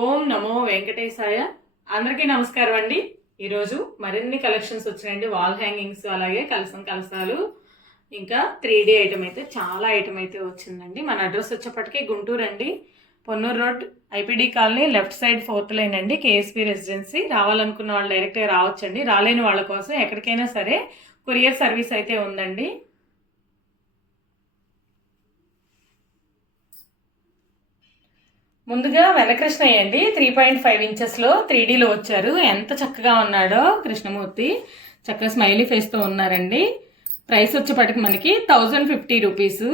ఓం నమో వెంకటేశాయ. అందరికీ నమస్కారం అండి. ఈరోజు మరిన్ని కలెక్షన్స్ వచ్చినాయండి. వాల్ హ్యాంగింగ్స్, అలాగే కలసాలు, ఇంకా 3D ఐటమ్ అయితే చాలా ఐటమ్ అయితే వచ్చిందండి. మన అడ్రస్ వచ్చేప్పటికీ గుంటూరు అండి, Ponnur road, IPD colony, left side 4th line అండి, కేఎస్పీ రెసిడెన్సీ. రావాలనుకున్న వాళ్ళు డైరెక్ట్గా రావచ్చండి. రాలేని వాళ్ళ కోసం ఎక్కడికైనా సరే కొరియర్ సర్వీస్ అయితే ఉందండి. ముందుగా వెనకృష్ణయ్య అండి, 3.5 ఇంచెస్లో 3Dలో వచ్చారు. ఎంత చక్కగా ఉన్నాడో కృష్ణమూర్తి, చక్కగా స్మైలీ ఫేస్తో ఉన్నారండి. ప్రైస్ వచ్చేపటికి మనకి 1050 రూపీస్.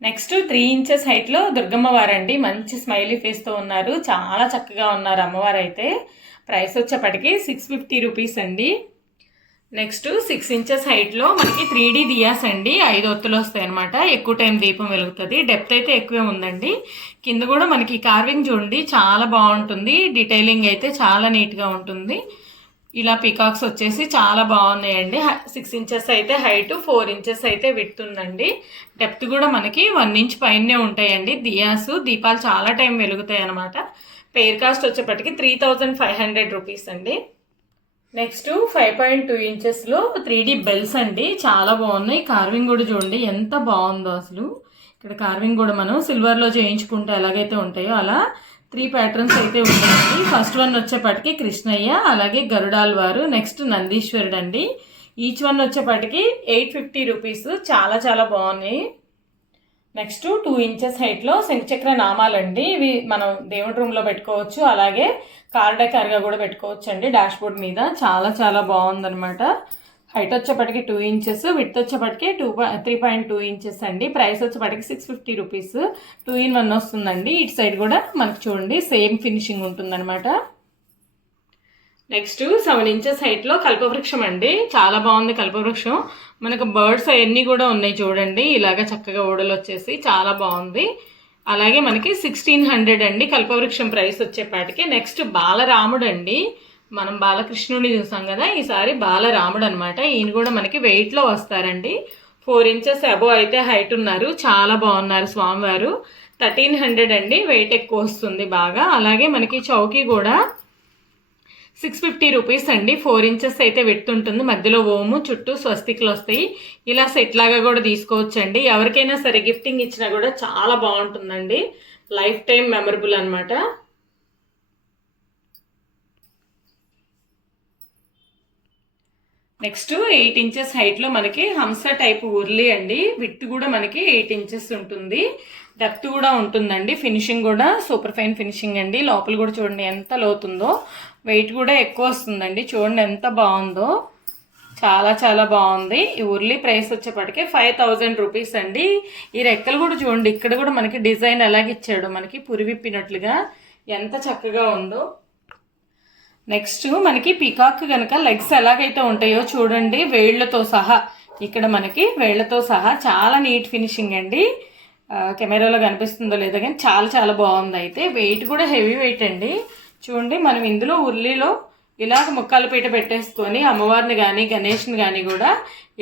నెక్స్ట్ 3 ఇంచెస్ హైట్లో దుర్గమ్మ వారండి, మంచి స్మైలీ ఫేస్తో ఉన్నారు. చాలా చక్కగా ఉన్నారు అమ్మవారు అయితే. ప్రైస్ వచ్చేపటికి 650 రూపీస్ అండి. నెక్స్ట్ 6 ఇంచెస్ హైట్లో మనకి 3D దియాస్ అండి, 5 ఒత్తులు వస్తాయి అనమాట. ఎక్కువ టైం దీపం వెలుగుతుంది. డెప్త్ అయితే ఎక్కువే ఉందండి. కింద కూడా మనకి కార్వింగ్ చూడండి, చాలా బాగుంటుంది. డీటెయిలింగ్ అయితే చాలా నీట్గా ఉంటుంది. ఇలా పీకాక్స్ వచ్చేసి చాలా బాగున్నాయండి. 6 ఇంచెస్ అయితే హైట్, 4 ఇంచెస్ అయితే విడ్త్ ఉందండి. డెప్త్ కూడా మనకి 1 ఇంచ్ పైనే ఉంటాయండి. దియాస్, దీపాలు చాలా టైం వెలుగుతాయి అనమాట. పెయిర్ కాస్ట్ వచ్చేప్పటికి 3500 రూపీస్ అండి. నెక్స్ట్ 5.2 ఇంచెస్లో 3D బెల్స్ అండి, చాలా బాగున్నాయి. కార్వింగ్ కూడా చూడండి ఎంత బాగుందో అసలు. ఇక్కడ కార్వింగ్ కూడా మనం సిల్వర్లో చేయించుకుంటే ఎలాగైతే ఉంటాయో అలా 3 ప్యాటర్న్స్ అయితే ఉంటాయండి. ఫస్ట్ వన్ వచ్చేపటికి కృష్ణయ్య, అలాగే గరుడాల్ వారు, నెక్స్ట్ నందీశ్వరుడు అండి. ఈచ్ వన్ వచ్చేపటికి 850 రూపీస్. చాలా చాలా బాగున్నాయి. నెక్స్ట్ 2 ఇంచెస్ హైట్లో శంఖచక్ర నామాలండి. ఇవి మనం దేవుడి రూమ్లో పెట్టుకోవచ్చు, అలాగే కార్ డెకార్గా కూడా పెట్టుకోవచ్చు అండి. డాష్ బోర్డ్ మీద చాలా చాలా బాగుందనమాట. హైట్ వచ్చేపటికి 2 ఇంచెస్, విడ్త్ వచ్చేపటికి 3.2 ఇంచెస్ అండి. ప్రైస్ వచ్చేపటికి 650 రూపీస్. 2 in 1 వస్తుందండి. ఇటు సైడ్ కూడా మనకి చూడండి సేమ్ ఫినిషింగ్ ఉంటుందన్నమాట. నెక్స్ట్ 7 ఇంచెస్ హైట్లో కల్పవృక్షం అండి, చాలా బాగుంది కల్పవృక్షం. మనకు బర్డ్స్ అవన్నీ కూడా ఉన్నాయి చూడండి, ఇలాగ చక్కగా ఓడలు వచ్చేసి చాలా బాగుంది. అలాగే మనకి 1600 అండి కల్పవృక్షం ప్రైస్ వచ్చేపాటికి. నెక్స్ట్ బాలరాముడు అండి, మనం బాలకృష్ణుడిని చూసాం కదా, ఈసారి బాలరాముడు అనమాట. ఈయన కూడా మనకి వెయిట్లో వస్తారండి. 4 ఇంచెస్ అబోవ్ అయితే హైట్ ఉన్నారు. చాలా బాగున్నారు స్వామివారు. 1300 అండి, వెయిట్ ఎక్కువ వస్తుంది బాగా. అలాగే మనకి చౌకీ కూడా 650 రూపీస్ అండి. 4 ఇంచెస్ అయితే విడ్త్ ఉంటుంది. మధ్యలో ఓము, చుట్టూ స్వస్తికులు వస్తాయి. ఇలా సెట్ లాగా కూడా తీసుకోవచ్చండి. ఎవరికైనా సరే గిఫ్టింగ్ ఇచ్చినా కూడా చాలా బాగుంటుందండి. లైఫ్ టైం మెమరబుల్ అనమాట. నెక్స్ట్ 8 ఇంచెస్ హైట్లో మనకి హంస టైప్ ఉర్లీ అండి. విడ్త్ కూడా మనకి 8 ఇంచెస్ ఉంటుంది. డెప్త్ కూడా ఉంటుందండి. ఫినిషింగ్ కూడా సూపర్ ఫైన్ ఫినిషింగ్ అండి. లోపల కూడా చూడండి ఎంత లోతుందో. వెయిట్ కూడా ఎక్కువ వస్తుందండి. చూడండి ఎంత బాగుందో, చాలా చాలా బాగుంది. ఈ ఉర్లీ ప్రైస్ వచ్చేప్పటికే 5000 రూపీస్ అండి. ఈ రెక్కలు కూడా చూడండి, ఇక్కడ కూడా మనకి డిజైన్ ఎలాగిచ్చాడు, మనకి పురివిప్పినట్లుగా ఎంత చక్కగా ఉందో. నెక్స్ట్ మనకి పీకాక్ కనుక లెగ్స్ ఎలాగైతే ఉంటాయో చూడండి, వేళ్లతో సహా, ఇక్కడ మనకి వేళ్లతో సహా చాలా నీట్ ఫినిషింగ్ అండి. కెమెరాలో కనిపిస్తుందో లేదో కానీ చాలా చాలా బాగుంది. అయితే వెయిట్ కూడా హెవీ వెయిట్ అండి. చూడండి మనం ఇందులో ఉర్లీలో ఇలాగ ముక్కల పీట పెట్టేసుకొని అమ్మవారిని కానీ గణేష్ని కానీ కూడా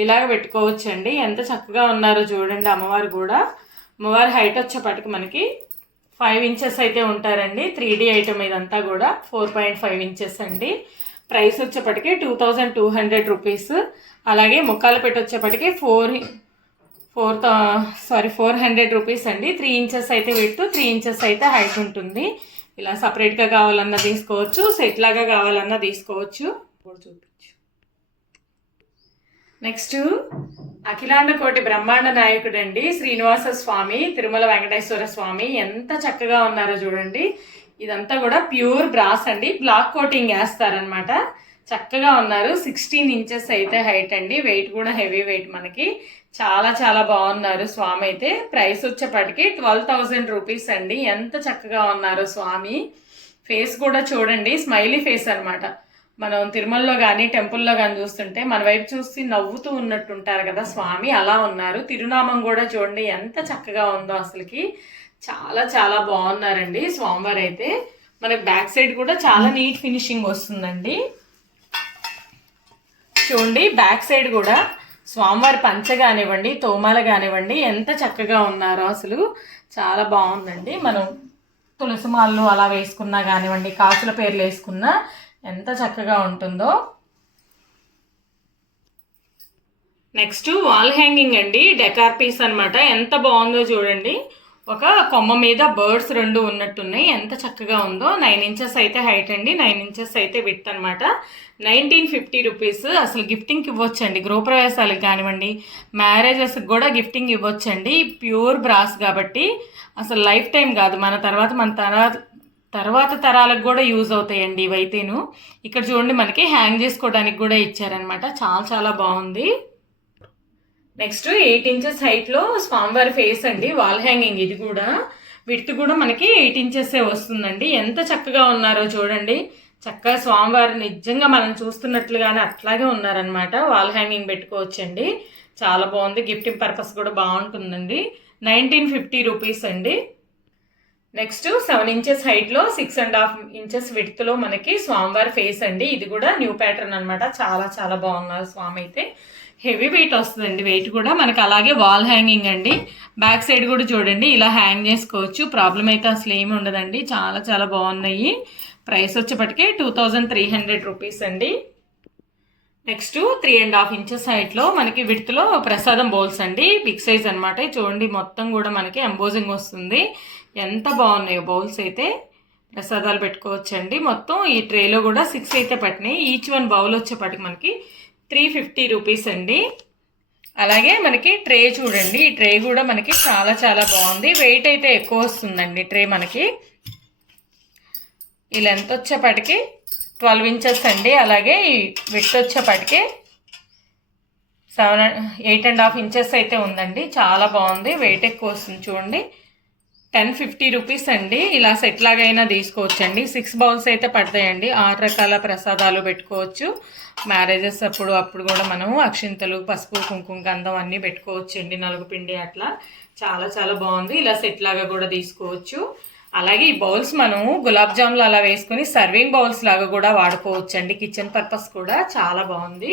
ఇలాగ పెట్టుకోవచ్చండి. ఎంత చక్కగా ఉన్నారో చూడండి అమ్మవారు కూడా. అమ్మవారి హైట్ వచ్చేపటికి మనకి 5 ఇంచెస్ అయితే ఉంటారండి. 3D ఐటమ్ ఇదంతా కూడా 4.5 ఇంచెస్ అండి. ప్రైస్ వచ్చేప్పటికి 2200 రూపీస్. అలాగే ముక్కాలు పెట్టి వచ్చేప్పటికి 400 రూపీస్ అండి. 3 ఇంచెస్ అయితే విడ్త్, 3 ఇంచెస్ అయితే హైట్ ఉంటుంది. ఇలా సపరేట్గా కావాలన్నా తీసుకోవచ్చు, సెట్ లాగా కావాలన్నా తీసుకోవచ్చు. చూపించు. నెక్స్ట్ అఖిలాండ కోటి బ్రహ్మాండ నాయకుడు అండి, శ్రీనివాస స్వామి, తిరుమల వెంకటేశ్వర స్వామి. ఎంత చక్కగా ఉన్నారో చూడండి. ఇదంతా కూడా ప్యూర్ బ్రాస్ అండి, బ్లాక్ కోటింగ్ వేస్తారనమాట. చక్కగా ఉన్నారు. 16 ఇంచెస్ అయితే హైట్ అండి. వెయిట్ కూడా హెవీ వెయిట్ మనకి. చాలా చాలా బాగున్నారు స్వామి అయితే. ప్రైస్ వచ్చేప్పటికి 12000 రూపీస్ అండి. ఎంత చక్కగా ఉన్నారు స్వామి. ఫేస్ కూడా చూడండి, స్మైలీ ఫేస్ అనమాట. మనం తిరుమలలో కానీ టెంపుల్లో కానీ చూస్తుంటే మన వైపు చూసి నవ్వుతూ ఉన్నట్టు ఉంటారు కదా స్వామి, అలా ఉన్నారు. తిరునామం కూడా చూడండి ఎంత చక్కగా ఉందో అసలుకి. చాలా చాలా బాగున్నారండి స్వామివారు అయితే. మనకి బ్యాక్ సైడ్ కూడా చాలా నీట్ ఫినిషింగ్ వస్తుందండి. చూడండి బ్యాక్ సైడ్ కూడా స్వామివారి పంచ కానివ్వండి, తోమాల కానివ్వండి, ఎంత చక్కగా ఉన్నారో అసలు. చాలా బాగుందండి. మనం తులసి మాలలు అలా వేసుకున్నా కానివ్వండి, కాసుల పేర్లు వేసుకున్నా ఎంత చక్కగా ఉంటుందో. నెక్స్ట్ వాల్ హ్యాంగింగ్ అండి, డెకార్ పీస్ అనమాట. ఎంత బాగుందో చూడండి. ఒక కొమ్మ మీద బర్డ్స్ 2 ఉన్నట్టున్నాయి. ఎంత చక్కగా ఉందో. 9 ఇంచెస్ అయితే హైట్ అండి, 9 ఇంచెస్ అయితే విడ్త్ అనమాట. 1950 రూపీస్. అసలు గిఫ్టింగ్కి ఇవ్వచ్చండి, గృహప్రవేశాలకు కానివ్వండి, మ్యారేజెస్కి కూడా గిఫ్టింగ్ ఇవ్వచ్చండి. ప్యూర్ బ్రాస్ కాబట్టి అసలు లైఫ్ టైం కాదు, మన తర్వాత తరాలకు కూడా యూజ్ అవుతాయండి ఇవైతేను. ఇక్కడ చూడండి మనకి హ్యాంగ్ చేసుకోవడానికి కూడా ఇచ్చారనమాట. చాలా చాలా బాగుంది. నెక్స్ట్ 8 ఇంచెస్ హైట్లో స్వామివారి ఫేస్ అండి, వాల్ హ్యాంగింగ్. ఇది కూడా విడ్త్ కూడా మనకి 8 ఇంచెస్ వస్తుందండి. ఎంత చక్కగా ఉన్నారో చూడండి. చక్కగా స్వామివారు నిజంగా మనం చూస్తున్నట్లుగానే అట్లాగే ఉన్నారనమాట. వాల్ హ్యాంగింగ్ పెట్టుకోవచ్చండి. చాలా బాగుంది. గిఫ్టింగ్ పర్పస్ కూడా బాగుంటుందండి. 1950 రూపీస్ అండి. నెక్స్ట్ 7 ఇంచెస్ హైట్లో 6.5 ఇంచెస్ విడ్త్లో మనకి స్వామివారి ఫేస్ అండి. ఇది కూడా న్యూ ప్యాటర్న్ అనమాట. చాలా చాలా బాగున్నారు స్వామి అయితే. హెవీ వెయిట్ వస్తుందండి. వెయిట్ కూడా మనకి. అలాగే వాల్ హ్యాంగింగ్ అండి. బ్యాక్ సైడ్ కూడా చూడండి, ఇలా హ్యాంగ్ చేసుకోవచ్చు. ప్రాబ్లం అయితే అసలు ఏమి ఉండదండి. చాలా చాలా బాగున్నాయి. ప్రైస్ వచ్చేప్పటికి 2300 రూపీస్ అండి. నెక్స్ట్ 3.5 ఇంచెస్ హైట్లో మనకి విడ్త్లో ప్రసాదం బౌల్స్ అండి. బిగ్ సైజ్ అనమాట. చూడండి మొత్తం కూడా మనకి ఎంబోజింగ్ వస్తుంది. ఎంత బాగున్నాయో బౌల్స్ అయితే. ప్రసాదాలు పెట్టుకోవచ్చండి. మొత్తం ఈ ట్రేలో కూడా 6 అయితే పట్టినాయి. ఈచ్ వన్ బౌల్ వచ్చేప్పటికి మనకి 350 రూపీస్ అండి. అలాగే మనకి ట్రే చూడండి. ఈ ట్రే కూడా మనకి చాలా చాలా బాగుంది. వెయిట్ అయితే ఎక్కువ వస్తుందండి ట్రే మనకి. ఈ లెంత్ వచ్చేప్పటికి 12 ఇంచెస్ అండి. అలాగే ఈ విడ్త్ వచ్చేప్పటికి 8.5 ఇంచెస్ అయితే ఉందండి. చాలా బాగుంది. వెయిట్ ఎక్కువ వస్తుంది చూడండి. 1050 రూపీస్ అండి. ఇలా సెట్ లాగైనా తీసుకోవచ్చండి. 6 బౌల్స్ అయితే పడతాయండి. 6 రకాల ప్రసాదాలు పెట్టుకోవచ్చు. మ్యారేజెస్ అప్పుడు కూడా మనము అక్షింతలు, పసుపు, కుంకుమ, గంధం అన్నీ పెట్టుకోవచ్చండి. నలుగుపిండి అట్లా చాలా చాలా బాగుంది. ఇలా సెట్ లాగా కూడా తీసుకోవచ్చు. అలాగే ఈ బౌల్స్ మనము గులాబ్ జాములు అలా వేసుకొని సర్వింగ్ బౌల్స్ లాగా కూడా వాడుకోవచ్చండి. కిచెన్ పర్పస్ కూడా చాలా బాగుంది.